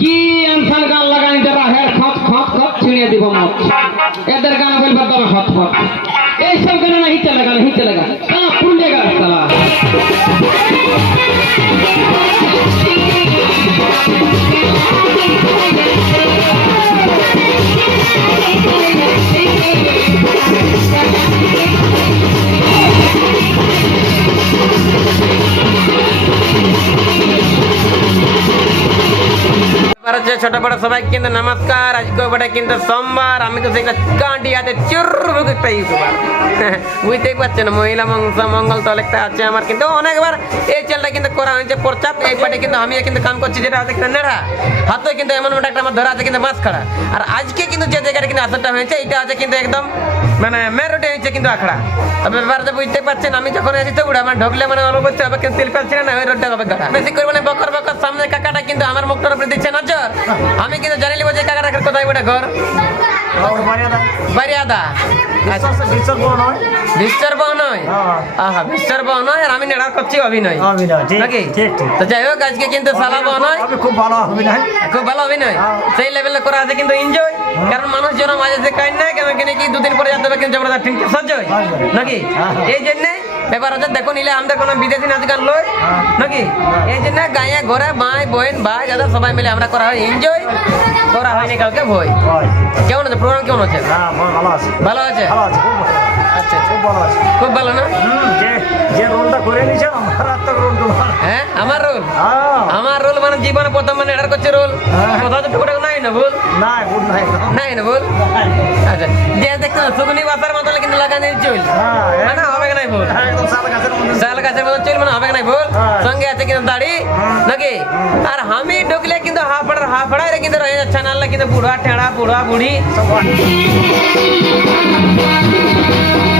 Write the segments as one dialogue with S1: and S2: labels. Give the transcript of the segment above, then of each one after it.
S1: কি এমন গান লাগাই দেবা হের খত খত খত ছিঁড়িয়ে দিব মত এদের গান বলবা তবে খত হত এইসব গান না হিতে লাগা হিতে লাগা সালা পুড়ে গা সালা।
S2: এবার ছোট বড় সবাই কিন্তু নমস্কার, আজকে বটে কিন্তু সোমবার। আমি তো সেটা কাঁটিয়াতে চুরবুক একটা ইউটিউবার বুঝতেই পারছেন, মহিলা মংস, মঙ্গল তল একটা আছে আমার কিন্তু। অনেকবার এই চ্যানেলটা কিন্তু করা হয়েছে প্রচার এই পাটে কিন্তু আমি কিন্তু কাম করছি, যেটা আছে একটা নেড়া। হাতে কিন্তু এমন একটা আমার ধরা আছে কিন্তু মাছ খাড়া আর আজকে কিন্তু যে জায়গাটা কিন্তু আসরটা হয়েছে এটা আছে কিন্তু একদম মানে মেরোটে হয়েছে কিন্তু আখড়া। তবে ব্যাপারটা বুঝতে পারছেন আমি যখন এসেছি তো বুড়া আমার ঢকলে মানে অল্প করতে হবে কিন্তু তেল পাচ্ছি না ওই রোডটা হবে গাড়া বেশি করে মানে বকর বকর সামনে কাকাটা কিন্তু আমার মুখটার উপরে দিচ্ছে নজর। আমি কিন্তু জানি লিব যে কাকাটা কোথায় ওটা ঘর। বারিয়াদা বিশ্বর বহ নয় আহা বিশ্বর বহ আর আমি নেড়ার করছি অভিনয়।
S3: অভিনয়, ঠিক,
S2: নাকি?
S3: ঠিক, ঠিক।
S2: তো যাই হোক আজকে কিন্তু সালা বহ
S3: খুব ভালো অভিনয়।
S2: খুব ভালো অভিনয়। সেই লেভেলে করা আছে কিন্তু এনজয় কারণ মানুষ জন মাঝে যে কাইন না কেন কিনে কি দুদিন পরে যেতে হবে কিন্তু আমরা ঠিক সহ্যই নাকি? এই জন্যে ব্যাপার হচ্ছে দেখো নিলে আমাদের কোনো বিদেশি নাচ গান লই নাকি? এই জন্য গায়ে ঘরে মাই বোন ভাই দাদা সবাই মিলে আমরা করা হয় এনজয় করা হয়নি কাউকে ভয়। কেমন আছে? প্রোগ্রাম কেমন আছে?
S3: হ্যাঁ ভালো- আছে।
S2: ভালো আছে? আচ্ছা
S3: খুব ভালো আছে।
S2: খুব ভালো না?
S3: যে যে রোলটা করে রোল
S2: হ্যাঁ আমার রোল?
S3: হ্যাঁ।
S2: আমার রোল মানে জীবনে প্রথম মানে এটার করছে রোল?
S3: হ্যাঁ।
S2: কোথাও তো টুকুটাক নাই না
S3: না নাইট
S2: নাই। না ভুল? আচ্ছা যে দেখতে না সুগুনি বাসার মতো কিন্তু লাগানি চল।
S3: হ্যাঁ,
S2: মানে হবে না ভুল?
S3: হ্যাঁ একদম গাছের
S2: শাল গাছের মতো চল মানে হবে না ভুল?
S3: হ্যাঁ।
S2: সঙ্গে আছে কিন্তু দাড়ি নাকি? আর আমি ঢুকলে কিন্তু হাফড়ার হাফড়ায় রে কিন্তু রয়ে যাচ্ছে কিন্তু বুড়া ঠেড়া বুড়া বুড়ি।
S3: সব হয়।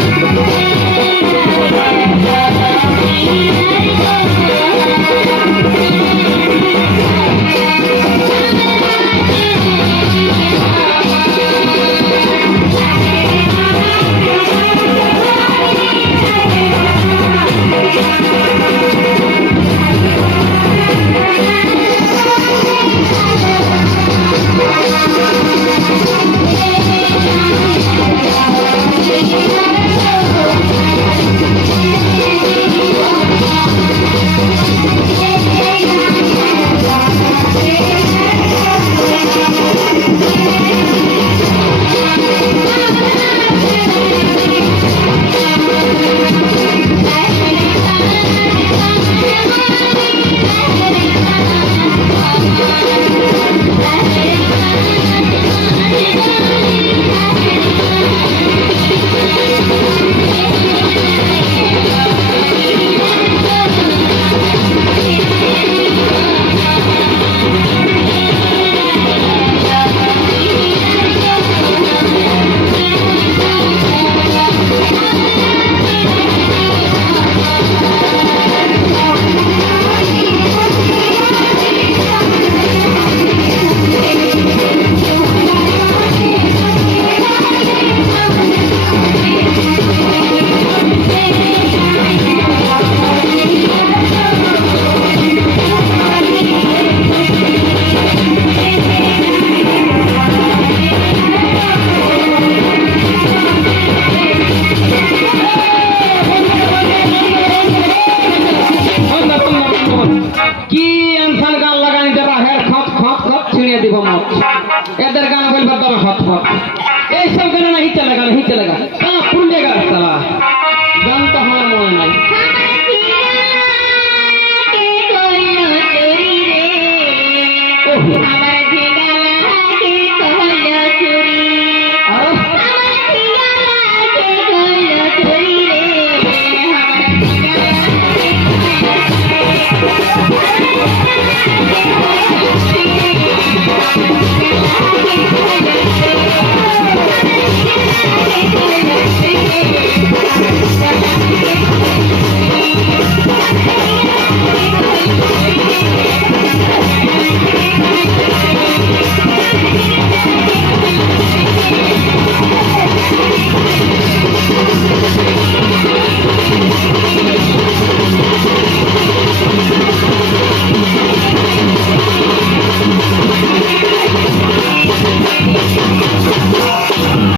S1: ছিঁড়ে দিব মত এদের গান বলবার তবে হত। হত এইসব গান না হিতে লাগা হিতে লাগা